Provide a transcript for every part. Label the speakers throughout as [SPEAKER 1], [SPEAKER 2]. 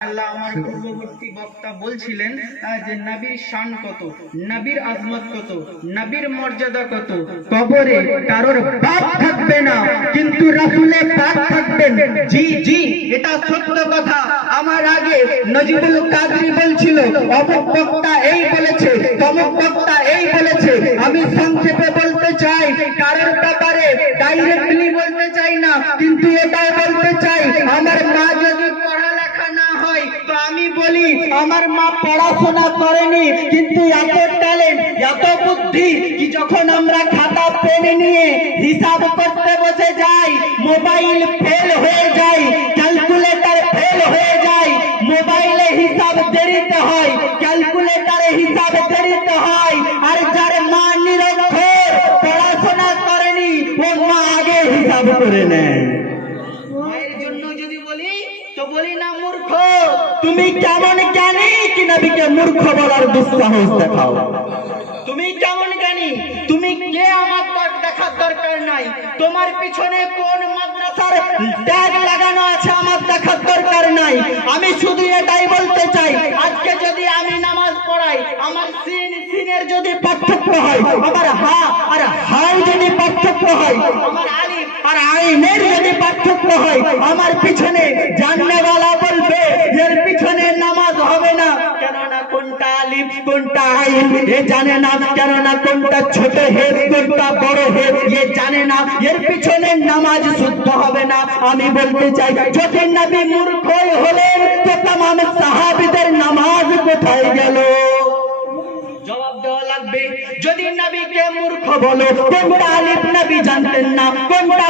[SPEAKER 1] আল্লাহ আমার পূর্ববর্তী বক্তা বলছিলেন যে নবীর শান কত? নবীর আজমত কত? নবীর মর্যাদা কত? কবরে কারোর বাপ থাকবে না, কিন্তু রাসূলের পাক থাকবেন। জি জি, এটা সত্য কথা। আমার আগে নজিবুল কাদরি বলছিল, অমুক বক্তা এই বলেছে, তমুক বক্তা এই বলেছে। আমি সংক্ষেপে বলতে চাই, কারোর ব্যাপারে ডাইরেক্টলি বলতে চাই না, কিন্তু এটাই বলতে চাই আমার মা যদি পড়ালেখা না হয় তো আমি বলি আমার মা পড়াশোনা করেনি, কিন্তু এত ট্যালেন্ট এত বুদ্ধি কি যখন আমরা খাতা পেন নিয়ে হিসাব করতে বসে যাই মোবাইল ফেল হয়ে যায় ক্যালকুলেটর ফেল হয়ে যায় মোবাইলে হিসাব দেরিতে হয় ক্যালকুলেটরে হিসাব দেরিতে হয়, আর যার মা নিরক্ষর পড়াশোনা করেনি ও মা আগে হিসাব করে নেয় মায়ের জন্য যদি বলি তো বলি না মূর্খ তুমি কেমন জ্ঞানী কি নবীকে মূর্খ বলার দুঃসাহস দেখাও? তুমি কেমন জ্ঞানী? তুমি কে আমার দেখার দরকার নাই? তোমার পিছনে কোন মাদ্রাসার ট্যাগ লাগানো আছে আমার দেখার দরকার নাই? আমি শুধু এটাই বলতে চাই, আজকে যদি আমি নামাজ পড়াই, আমার সিন সিনের যদি পার্থক্য হয়, আমার হা আর হাই যদি পার্থক্য হয়, আমার আলিফ আর আইনের যদি পার্থক্য হয়, আমার পিছনে জাননেওয়ালা বলবে এর পিছনে নামাজ হবে না কেননা কোনটা আলিফ কোনটা এ জানে না কেননা কোনটা ছোট হেদ কোনটা বড় হেদ এ জানে না। এর পিছনে নামাজ শুদ্ধ হবে না। আমি বলতে চাই, যদি নবী মূর্খই হলেন, তো তাম সাহাবিদের নামাজ কোথায় গেল? যদি মূর্খ জানতেন না, কোনটা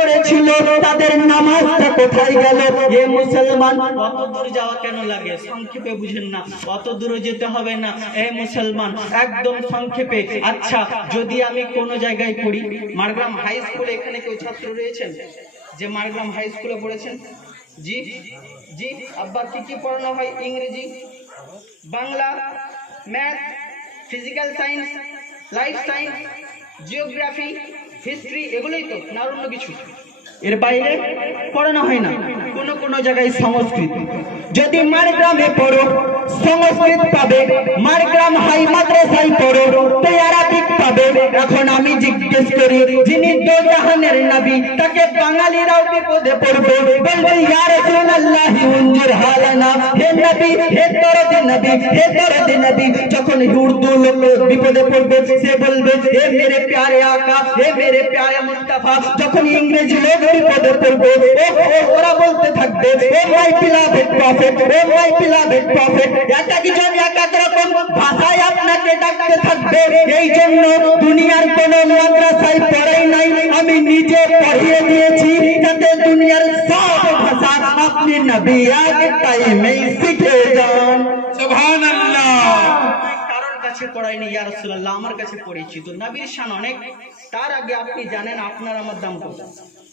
[SPEAKER 1] পড়েছিল তাদের নামাজটা কোথায় গেল? এ মুসলমান, অত দূর যাওয়া কেন লাগে? সংক্ষেপে বুঝেন না। অত দূরে যেতে হবে না। এ মুসলমান, একদম সংক্ষেপে। আচ্ছা যদি আমি কোনো জায়গায় পড়ি, মারগ্রাম হাই স্কুলে এখানে কেউ ছাত্র রয়েছেন? যে মারগ্রাম হাই স্কুলে পড়েছেন? জি জি, আব্বার কি কি পড়ানো হয়? ইংরেজি, Bangla, math, physical science, life science, geography history এগুলোই তো না অন্য কিছু। এর বাইরে পড়ানো হয় না। কোন কোন জায়গায় সংস্কৃত। যদি মারগ্রামে পড়ো, সংস্কৃত পাবে। মারগ্রাম হাই মাদ্রাসায় পড়ো, তো আরবিক পাবে। এখন আমি জিজ্ঞেস করি, যিনি দো জাহানের নবী, তাকে বাঙালিরাও বিপদে পড়বে? বলবে, ইয়া রাসূলুল্লাহ উনজির হালানা হে নবী, হে দরদ নবী, হে দরদ নবী, যখন উর্দু লোক বিপদে পড়বে, সে বলবে, হে মেরে প্যারে আকা, হে মেরে প্যারে মুস্তাফা, যখন ইংরেজি লোক বিপদে পড়বে ওরা বলতে থাকবে, ও my beloved prophet, oh my beloved prophet, এক একজন এক এক রকম ভাষায় আপনাকে ডাকতে থাকবে? এই জন্য দুনিয়ার কোন মাদ্রাসায় পড়াই নাই, আমি নিজে পড়িয়ে দিয়েছি, যাতে দুনিয়ার সব আপনি নবী এক টাইমেই শিখে যান
[SPEAKER 2] সুবহানাল্লাহ
[SPEAKER 1] কারোর কাছে পড়াইনি, ইয়া রাসূলুল্লাহ, আমার কাছে পড়েছি তো নবীর শান অনেক। তার আগে আপনি জানেন আপনার আমার দাম কত?